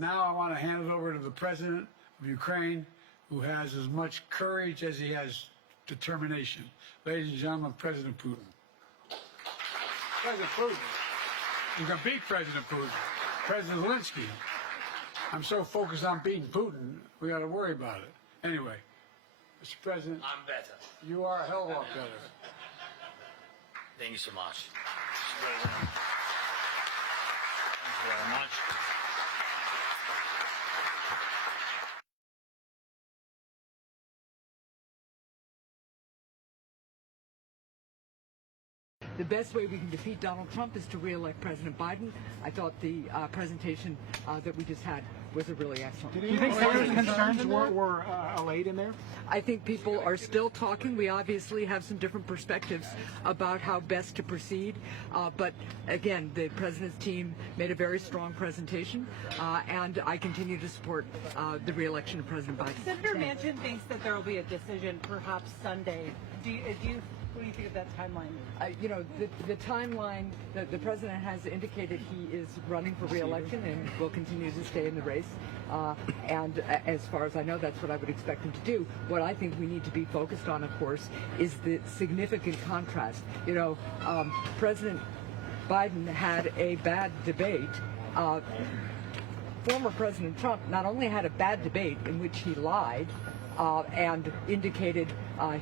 now I want to hand it over to the President of Ukraine, who has as much courage as he has determination. Ladies and gentlemen, President Putin. President Putin. You can beat President Putin. President Zelensky. I'm so focused on beating Putin, we got to worry about it. Anyway, Mr. President. I'm better. You are a hell of a lot better. Thank you so much. Thank you very much. The best way we can defeat Donald Trump is to re-elect President Biden. I thought the presentation that we just had was a really excellent. Do you think some of the concerns were allayed in there? I think people are still talking. We obviously have some different perspectives about how best to proceed. But again, the president's team made a very strong presentation, and I continue to support the re-election of President Biden. Senator Manchin thinks that there will be a decision perhaps Sunday. What do you think of that timeline? The timeline, the president has indicated he is running for re-election and will continue to stay in the race. And as far as I know, that's what I would expect him to do. What I think we need to be focused on, of course, is the significant contrast. President Biden had a bad debate. Former President Trump not only had a bad debate in which he lied, and indicated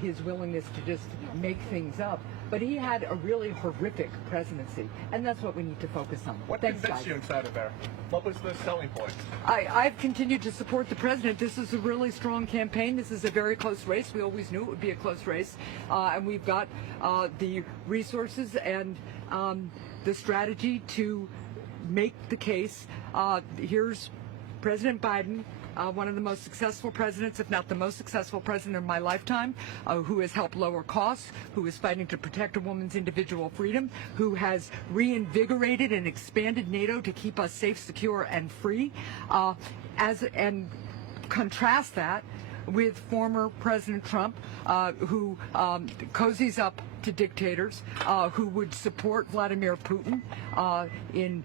his willingness to just make things up, but he had a really horrific presidency, and that's what we need to focus on. What Thanks, convinced you inside of there? What was the selling point? I've continued to support the president. This is a really strong campaign. This is a very close race. We always knew it would be a close race, and we've got the resources and the strategy to make the case. Here's President Biden, one of the most successful presidents, if not the most successful president of my lifetime, who has helped lower costs, who is fighting to protect a woman's individual freedom, who has reinvigorated and expanded NATO to keep us safe, secure, and free, and contrast that with former President Trump, who cozies up to dictators, who would support Vladimir Putin in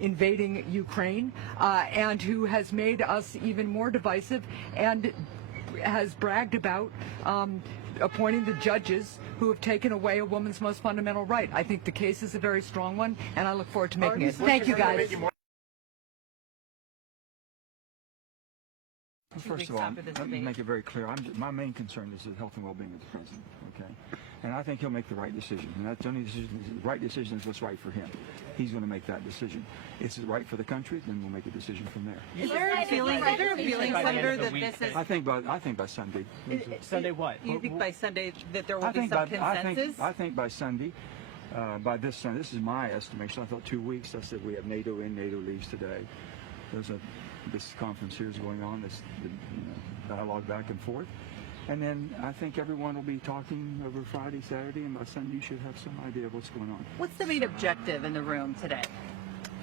invading Ukraine, and who has made us even more divisive and has bragged about appointing the judges who have taken away a woman's most fundamental right. I think the case is a very strong one, and I look forward to making it. Thank you, guys. First of all, let me make it very clear. My main concern is the health and well-being of the president. Okay, and I think he'll make the right decision. And that's the only decision. The right decision is what's right for him. He's going to make that decision. It's right for the country. Then we'll make a decision from there. Is there a feeling, Senator, that this is? I think by Sunday. Sunday what? Do you think by Sunday that there will be some consensus? I think by Sunday. By this Sunday, this is my estimation. I thought 2 weeks. I said we have NATO in, NATO leaves today. This conference here is going on, this dialogue back and forth. And then I think everyone will be talking over Friday, Saturday, and by Sunday you should have some idea of what's going on. What's the main objective in the room today?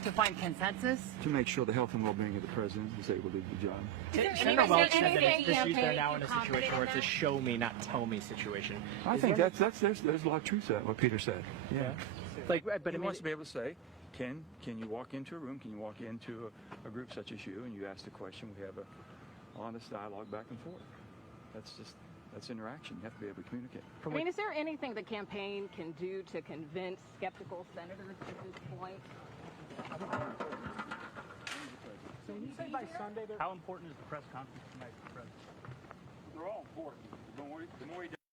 To find consensus? To make sure the health and well-being of the president is able to do the job. Senator Welch said that they're now in a situation where it's a show me, not tell me situation. I think there's a lot of truth to that, what Peter said. Yeah. But he wants to be able to say, can you walk into a room, can you walk into a group such as you, and you ask the question, we have a honest dialogue back and forth. That's interaction. You have to be able to communicate. I mean, is there anything the campaign can do to convince skeptical senators at this point? So when you say by Sunday, how important is the press conference tonight for the president? They're all important. The more he does